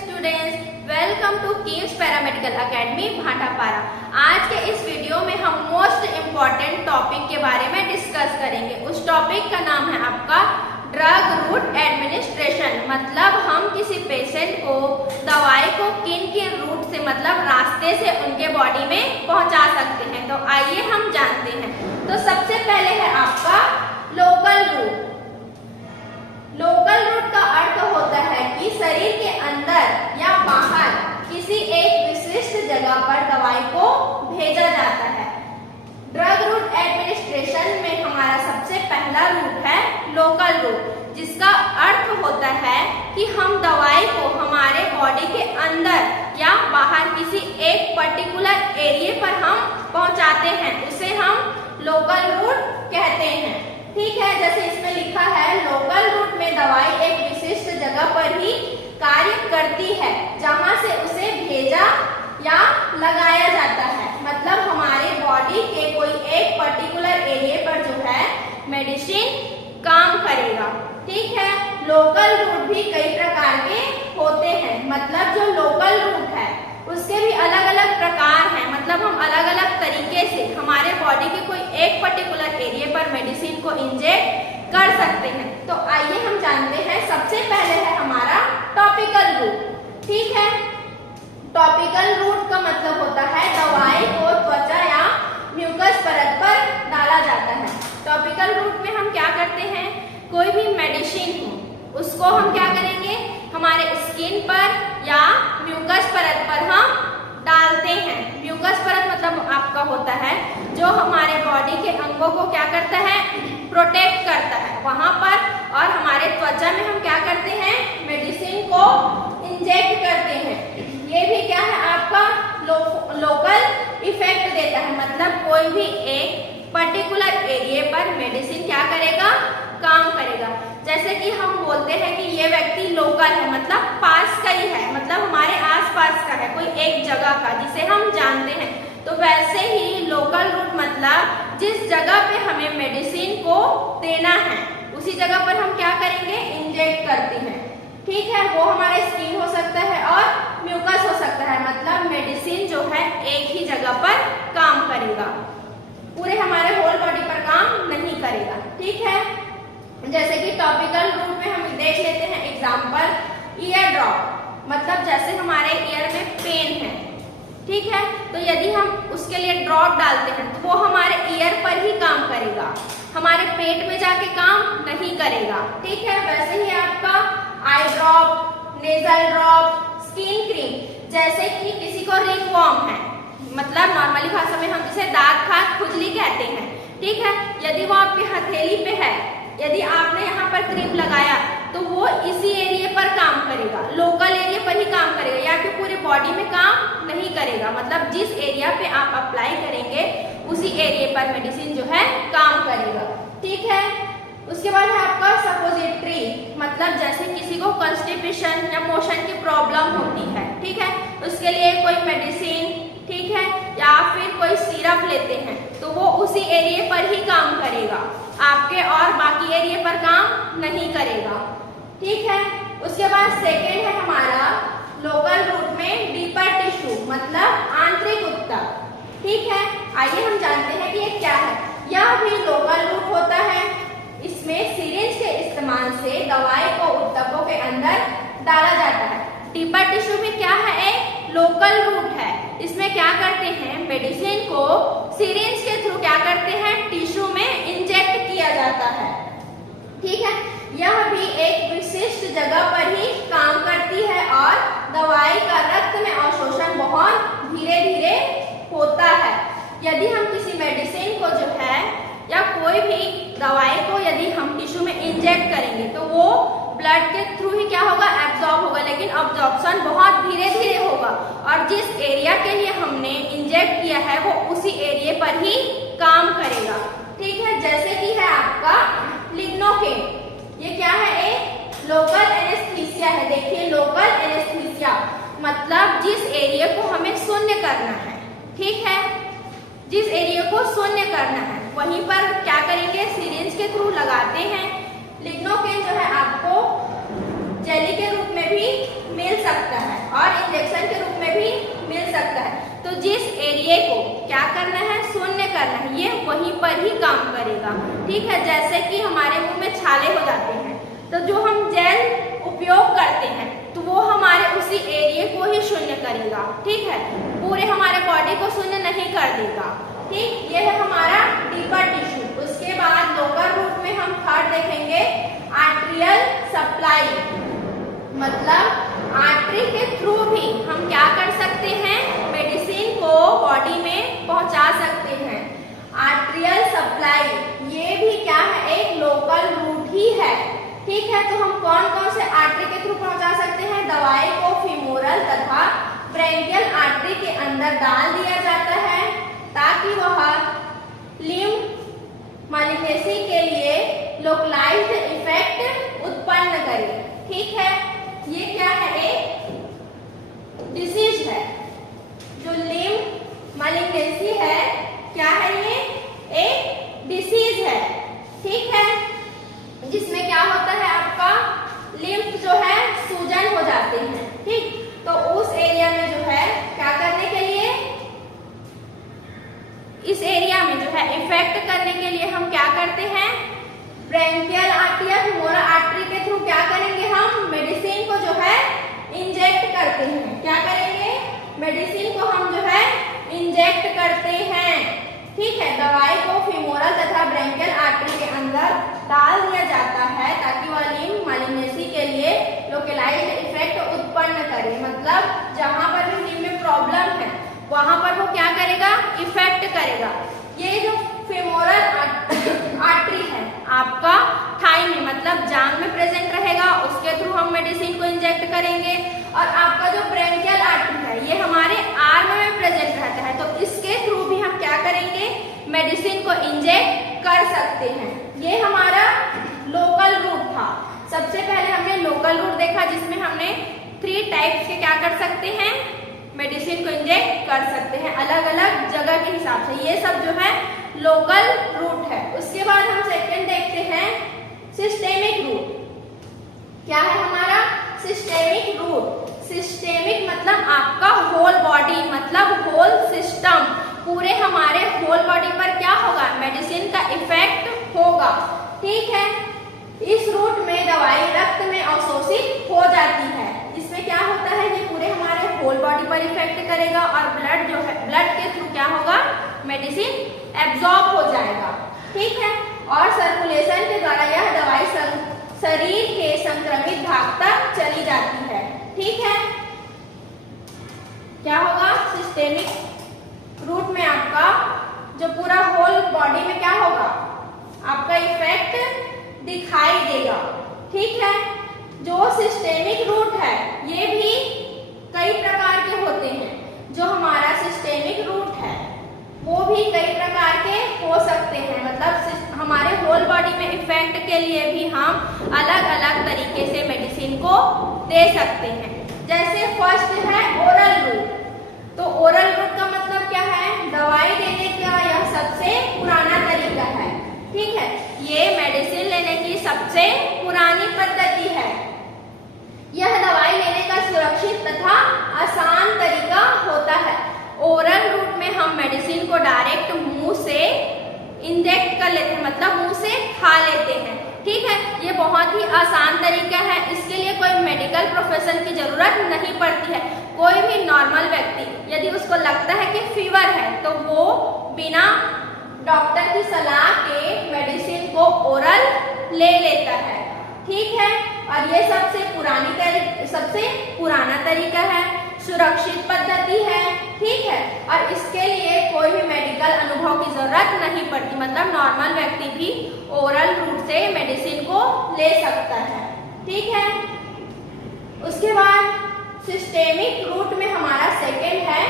Students, welcome to KIMS paramedical academy Bhatapara. आज के इस वीडियो में हम मोस्ट इम्पॉर्टेंट टॉपिक के बारे में डिस्कस करेंगे। उस टॉपिक का नाम है आपका ड्रग रूट एडमिनिस्ट्रेशन। मतलब हम किसी पेशेंट को दवाई को किन किन रूट से मतलब रास्ते से उनके बॉडी में पहुंचा सकते हैं। तो आइए हम जानते हैं। तो सबसे पहले है आपका लोकल रूट। लोकल रूट का अर्थ होता है कि शरीर के अंदर या बाहर किसी एक विशिष्ट जगह पर दवाई को भेजा जाता है। ड्रग रूट एडमिनिस्ट्रेशन में हमारा सबसे पहला रूट है लोकल रूट, जिसका अर्थ होता है कि हम दवाई को हमारे बॉडी के अंदर या बाहर किसी एक पर्टिकुलर एरिया पर हम पहुंचाते हैं, उसे हम लोकल रूट कहते हैं। ठीक है, जैसे इसमें लिखा है लोकल रूट में दवाई एक विशिष्ट जगह पर ही कार्य करती है जहां से उसे भेजा या लगाया जाता है। मतलब हमारे बॉडी के कोई एक पर्टिकुलर एरिया पर जो है मेडिसिन काम करेगा। ठीक है, लोकल रूट भी कई प्रकार के होते हैं। मतलब जो लोकल रूट है उसके भी अलग अलग प्रकार हैं। मतलब हम अलग अलग तरीके से हमारे बॉडी के कोई एक पर्टिकुलर एरिया पर मेडिसिन को इंजेक्ट कर सकते हैं। तो आइए हम जानते हैं। सबसे पहले है हमारा टॉपिकल रूट। ठीक है, टॉपिकल रूट का मतलब होता है दवाई को त्वचा या म्यूकस परत पर डाला जाता है। टॉपिकल रूट में हम क्या करते हैं, कोई भी मेडिसिन हो उसको हम क्या करेंगे, हमारे स्किन पर या म्यूकस परत पर हम डालते हैं। म्यूकस परत मतलब आपका होता है जो हमारे बॉडी के अंगों को क्या करता है, प्रोटेक्ट करता है वहां पर। और हमारे त्वचा में हम क्या करते हैं, मेडिसिन को इंजेक्ट करते हैं। ये भी क्या है आपका लोकल इफेक्ट देता है। मतलब कोई भी एक पर्टिकुलर एरिया पर मेडिसिन क्या करेगा, काम करेगा। जैसे कि हम बोलते हैं कि ये व्यक्ति लोकल है, मतलब पास का ही है, मतलब हमारे आसपास का है, कोई एक जगह का जिसे हम जानते हैं। तो वैसे ही लोकल रूट मतलब जिस जगह पे हमें मेडिसिन को देना है उसी जगह पर हम क्या करेंगे, इंजेक्ट करते हैं। ठीक है, वो हमारा स्किन हो सकता है और म्यूकस हो सकता है। मतलब मेडिसिन जो है एक ही जगह पर काम करेगा, पूरे हमारे होल बॉडी पर काम नहीं करेगा। ठीक है, जैसे कि टॉपिकल रूट में हम देख लेते हैं एग्जांपल, ईयर ड्रॉप। मतलब जैसे हमारे ईयर में पेन है, ठीक है, तो यदि हम उसके लिए ड्रॉप डालते हैं तो वो हमारे ईयर पर ही काम करेगा, हमारे पेट में जाके काम नहीं करेगा। ठीक है, वैसे ही आपका eye drop, nasal drop, skin cream. जैसे कि किसी को रिंगवॉर्म है, मतलब नॉर्मली भाषा में हम जिसे दाग खाज खुजली कहते हैं। ठीक है, यदि वो आपकी हथेली पे है, यदि आपने यहाँ पर क्रीम लगाया तो वो इसी एरिया पर काम करेगा, लोकल एरिया पर ही काम करेगा, या फिर पूरे बॉडी में काम नहीं करेगा। मतलब जिस एरिया पे आप अप्लाई करेंगे उसी एरिया पर मेडिसिन जो है काम करेगा। ठीक है, उसके बाद है आपका सपोजिटरी। मतलब जैसे किसी को कॉन्स्टिपेशन या मोशन की प्रॉब्लम होती है, ठीक है, उसके लिए कोई मेडिसिन, ठीक है, या फिर कोई सिरप लेते हैं तो वो उसी एरिया पर ही काम करेगा, आपके और बाकी एरिया पर काम नहीं करेगा। ठीक है, उसके बाद सेकेंड है हमारा लोकल रूट में डीपर टिश्यू, मतलब आंतरिक ऊतक। ठीक है, आइए हम जानते हैं कि ये क्या है। यह भी लोकल रूट होता है। इसमें सिरिंज के इस्तेमाल से दवाई को ऊतकों के अंदर डाला जाता है। डीपर टिश्यू में क्या है, एक लोकल रूट है। इसमें क्या करते हैं, मेडिसिन को सिरिंज के थ्रू क्या करते हैं, टिश्यू में इंजेक्ट किया जाता है। ठीक है, यह भी एक विशिष्ट जगह पर ही काम करती है और दवाई का रक्त में अवशोषण बहुत धीरे धीरे होता है। यदि हम किसी मेडिसिन को जो है या कोई भी दवाई को यदि हम टिश्यू में इंजेक्ट करेंगे तो वो ब्लड के थ्रू ही क्या होगा, एब्जॉर्ब होगा, लेकिन अब्जॉर्प्शन बहुत धीरे धीरे होगा और जिस एरिया के लिए हमने इंजेक्ट किया है वो उसी एरिया पर ही काम करेगा। ठीक है, जैसे कि है आपका लिग्नोकेन। ये क्या है, एक लोकल एनेस्थीसिया है। देखिए, लोकल एनेस्थीसिया मतलब जिस एरिया को हमें शून्य करना है, ठीक है, जिस एरिया को शून्य करना है वहीं पर क्या करेंगे, सिरिंज के थ्रू लगाते हैं। लिग्नोकेन जो है आपको जेली के रूप में भी मिल सकता है। काम करेगा। ठीक है, जैसे कि हमारे मुंह में छाले हो जाते हैं तो जो हम जेल उपयोग करते हैं तो वो हमारे उसी एरिया को ही शून्य करेगा। ठीक है, पूरे हमारे बॉडी को शून्य नहीं कर देगा। ठीक, ये है हमारा डीपर टिश्यू। उसके बाद लोकल रूट में हम थर्ड देखेंगे आर्टेरियल सप्लाई, मतलब आर्टरी के थ्रू भी हम क्या कर सकते हैं, मेडिसिन को बॉडी में पहुंचा सकते हैं। आर्टेरियल सप्लाई ये भी क्या है, एक लोकल रूट ही है। ठीक है, तो हम कौन कौन से आर्टरी के थ्रू पहुंचा सकते हैं, दवाई को फीमोरल तथा ब्रेंकियल आर्टरी के अंदर डाल दिया जाता है ताकि वह लिम्फ मालिग्नेसी के लिए लोकलाइज्ड इफेक्ट उत्पन्न करे। ठीक है, ये क्या है, एक डिसीज है। जो लिम्फ मालिग्नेसी है क्या है, ये एक डिसीज है। ठीक है, जिसमें क्या होता है, आपका लिम्फ जो है सूजन हो जाते हैं। ठीक, तो उस एरिया में जो है क्या करने के लिए, इस एरिया में जो है इफेक्ट करने के लिए हम क्या करते हैं, ब्रेंकियल आर्टरी या फीमोरल आर्टरी के थ्रू क्या करेंगे, हम मेडिसिन को जो है इंजेक्ट करते हैं। क्या करेंगे, मेडिसिन को हम जो है इंजेक्ट करते हैं। ठीक है, दवाई को फीमोरल तथा ब्रेंकियल आर्टरी के अंदर डाल दिया जाता है ताकि वह लिम्फ मालिग्नेसी के लिए लोकलाइज्ड इफेक्ट उत्पन्न करे। मतलब जहां पर भी लिम्फ में प्रॉब्लम है वहां पर वो क्या करेगा, इफेक्ट करेगा। ये जो फीमोरल आर्टरी है आपका थाई में, मतलब जांग में प्रेजेंट रहेगा, उसके थ्रू हम मेडिसिन को इंजेक्ट करेंगे। और आपका जो ब्रेंकियल आर्टरी है ये हमारे आर्म में प्रेजेंट रहता है, तो इसके थ्रू भी हम क्या करेंगे, मेडिसिन को इंजेक्ट कर सकते हैं। ये हमारा लोकल रूट था। सबसे पहले हमने लोकल रूट देखा जिसमें हमने 3 टाइप्स के क्या कर सकते हैं, मेडिसिन को इंजेक्ट कर सकते हैं अलग अलग जगह के हिसाब से। ये सब जो है लोकल रूट है। उसके बाद हम सेकंड देखते हैं सिस्टेमिक रूट। क्या है हमारा सिस्टेमिक रूट? सिस्टेमिक मतलब आपका होल बॉडी, मतलब होल सिस्टम, पूरे हमारे होल बॉडी पर क्या होगा, मेडिसिन का इफेक्ट होगा। ठीक है, इस रूट में दवाई रक्त में अवशोषित हो जाती है। इसमें क्या होता है, ये पूरे हमारे होल बॉडी पर इफेक्ट करेगा और ब्लड जो है, ब्लड के थ्रू क्या होगा, मेडिसिन एब्जॉर्ब हो जाएगा। ठीक है, और सर्कुलेशन के द्वारा यह दवाई शरीर के संक्रमित भाग तक चली जाती है। ठीक है, क्या होगा, सिस्टेमिक रूट में आपका जो पूरा होल बॉडी में क्या होगा, आपका इफेक्ट दिखाई देगा। ठीक है, जो सिस्टेमिक रूट है ये भी कई प्रकार के होते हैं। जो हमारा सिस्टेमिक रूट है वो भी कई प्रकार के हो सकते हैं, मतलब हमारे होल बॉडी में इफेक्ट के लिए भी हम अलग अलग तरीके से मेडिसिन को दे सकते हैं। जैसे फर्स्ट है ओरल रूट। तो ओरल रूट का मतलब क्या है, दवाई देने का यह सबसे पुराना तरीका है। ठीक है, ये मेडिसिन लेने की सबसे पुरानी पद्धति है। यह दवाई लेने का सुरक्षित तथा आसान तरीका होता है। ओरल रूट में हम मेडिसिन को डायरेक्ट मुंह से इंजेक्ट कर लेते हैं, मतलब मुंह से खा लेते हैं। ठीक है, ये बहुत ही आसान तरीका है, इसके लिए कोई मेडिकल प्रोफेशन की जरूरत नहीं पड़ती है। कोई भी नॉर्मल व्यक्ति यदि उसको लगता है कि फीवर है तो वो बिना डॉक्टर की सलाह के मेडिसिन को ओरल ले लेता है। ठीक है, और ये सबसे पुराना तरीका है, सुरक्षित पद्धति है। ठीक है, और इसके लिए कोई भी मेडिकल अनुभव की जरूरत नहीं पड़ती, मतलब नॉर्मल व्यक्ति भी ओरल रूट से मेडिसिन को ले सकता है। ठीक है, उसके बाद सिस्टेमिक रूट में हमारा सेकेंड है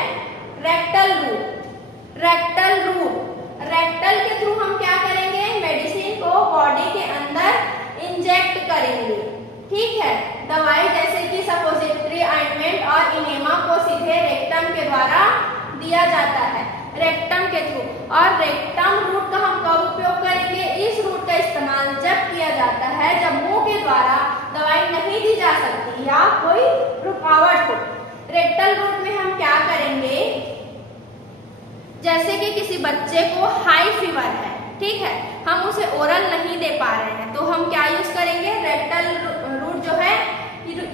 रेक्टल रूट। रेक्टल के थ्रू हम क्या करेंगे, मेडिसिन को बॉडी के अंदर इंजेक्ट करेंगे। ठीक है, दवाई जैसे कि सपोजिटरी, ऑइंटमेंट और इनेमा को सीधे रेक्टम के द्वारा दिया जाता है, रेक्टम के थ्रू। और रेक्टम रूट का हम कब उपयोग करेंगे, इस रूट का इस्तेमाल जब किया जाता है जब मुंह के द्वारा दवाई नहीं दी जा सकती या कोई रुकावट हो। रेक्टल रूट में हम क्या करेंगे, जैसे कि किसी बच्चे को हाई फीवर है, ठीक है, हम उसे ओरल नहीं दे पा रहे हैं, तो हम क्या यूज करेंगे, रेक्टल रूट जो है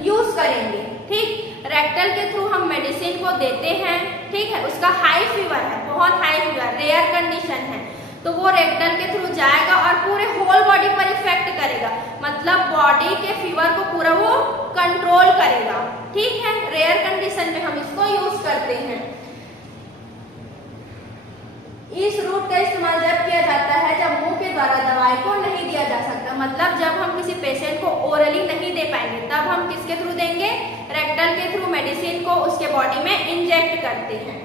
यूज करेंगे। ठीक, रेक्टल के थ्रू हम मेडिसिन को देते हैं। ठीक है, उसका हाई फीवर है, बहुत हाई फीवर, रेयर कंडीशन है, तो वो रेक्टल के थ्रू जाएगा और पूरे होल बॉडी पर इफेक्ट करेगा, मतलब बॉडी के फीवर को पूरा वो कंट्रोल करेगा। ठीक है, रेयर कंडीशन में हम इसको यूज करते हैं। इस रूट का इस्तेमाल जब किया जाता है जब मुंह के द्वारा दवाई को नहीं दिया जा सकता, मतलब जब हम किसी पेशेंट को ओरली नहीं दे पाएंगे तब हम किसके थ्रू देंगे, रेक्टल के थ्रू मेडिसिन को उसके बॉडी में इंजेक्ट करते हैं।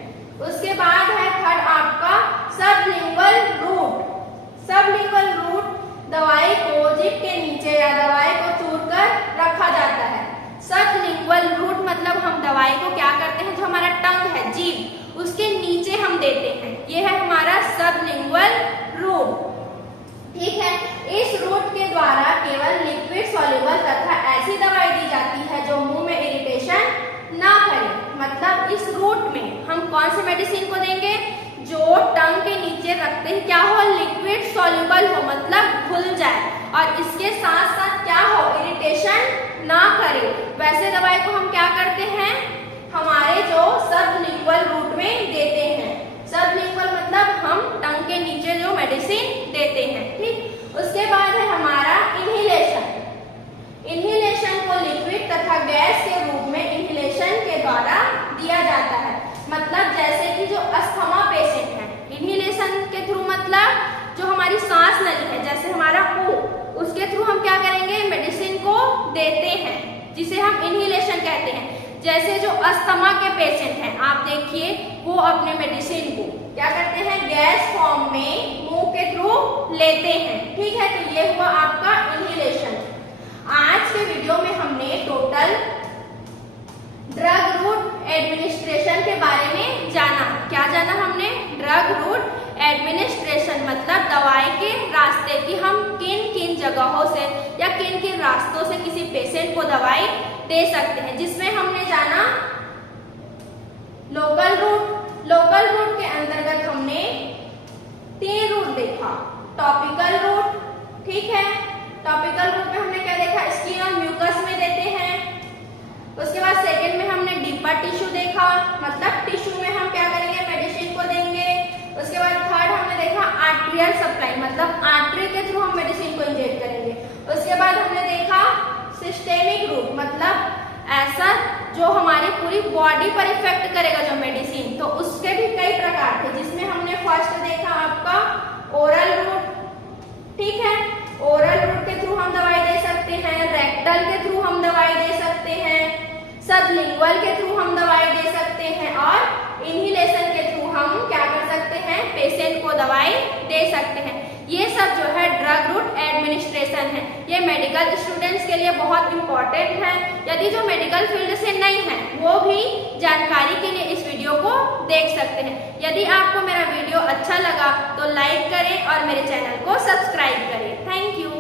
उसके बाद है थर्ड आपका सबलिंगुअल रूट। सबलिंगुअल रूट दवाई को जीभ के नीचे या दवाई को चूरकर रखा जाता है। सबलिंगुअल रूट मतलब हम दवाई को क्या करते हैं, जो हमारा टंग है, जीभ, उसके नीचे हम देते हैं, ये है हमारा सबलिंगुअल रूट। ठीक है, इस रूट के द्वारा केवल लिक्विड सॉल्युबल तथा ऐसी दवाई दी जाती है जो मुंह में इरिटेशन ना करे, मतलब इस रूट में हम कौन से मेडिसिन को देंगे, जो टंग के नीचे रखते हैं क्या हो, लिक्विड सॉल्युबल हो, मतलब घुल जाए, और इसके साथ साथ क्या हो, इरिटेशन ना करे, वैसे दवाई को हम क्या करते हैं, हमारे जो सबलिंगुअल रूट में देते हैं। सबलिंगुअल मतलब हम टंग के नीचे जो मेडिसिन देते हैं। ठीक, उसके बाद है हमारा इनहेलेशन। इनहेलेशन को लिक्विड तथा गैस के रूप में इनहेलेशन के द्वारा दिया जाता है, मतलब जैसे कि जो अस्थमा पेशेंट है, इनहेलेशन के थ्रू मतलब जो हमारी सांस नली है, जैसे हमारा मुंह, उसके थ्रू हम क्या करेंगे, मेडिसिन को देते हैं, जिसे हम इनहेलेशन कहते हैं। जैसे जो अस्थमा के पेशेंट हैं, आप देखिए वो अपने मेडिसिन को क्या करते हैं, गैस फॉर्म में मुंह के थ्रू लेते हैं। ठीक है, तो ये हुआ आपका इनहेलेशन। आज के वीडियो में हमने टोटल ड्रग रूट एडमिनिस्ट्रेशन के बारे में जाना। क्या जाना हमने, ड्रग रूट एडमिनिस्ट्रेशन मतलब दवाई के रास्ते की हम किन किन जगहों से या किन किन रास्तों से किसी पेशेंट को दवाई दे सकते हैं, जिसमें हमने जाना लोकल रूट। लोकल रूट के अंतर्गत हमने 3 रूट देखा। टॉपिकल रूट, ठीक है, टॉपिकल रूट में हमने क्या देखा, स्किन और म्यूकस में देते हैं। उसके बाद सेकंड में हमने डीपर टिश्यू देखा, मतलब टिश्यू में हम क्या करेंगे, मेडिसिन को देंगे। उसके बाद थर्ड हमने देखा आर्टेरियल सप्लाई, मतलब आर्टरी के थ्रू हम मेडिसिन को इंजेक्ट करेंगे। उसके बाद हमने देखा सिस्टेमिक रूट, मतलब ऐसा जो हमारी पूरी बॉडी पर इफेक्ट करेगा जो मेडिसिन, तो उसके भी कई प्रकार थे, जिसमें हमने फर्स्ट देखा आपका ओरल रूट। ठीक है, ओरल रूट के थ्रू हम दवाई दे सकते हैं, रेक्टल के थ्रू हम दवाई दे सकते हैं, सबलिंगुअल के थ्रू हम दवाई दे सकते हैं, और इनहेलेशन के थ्रू हम क्या कर सकते हैं, पेशेंट को दवाई दे सकते हैं। ये सब जो है ड्रग रूट एडमिनिस्ट्रेशन है, ये मेडिकल स्टूडेंट्स के लिए बहुत इंपॉर्टेंट है। यदि जो मेडिकल फील्ड से नहीं है वो भी जानकारी के लिए इस वीडियो को देख सकते हैं। यदि आपको मेरा वीडियो अच्छा लगा तो लाइक करें और मेरे चैनल को सब्सक्राइब करें। Thank you.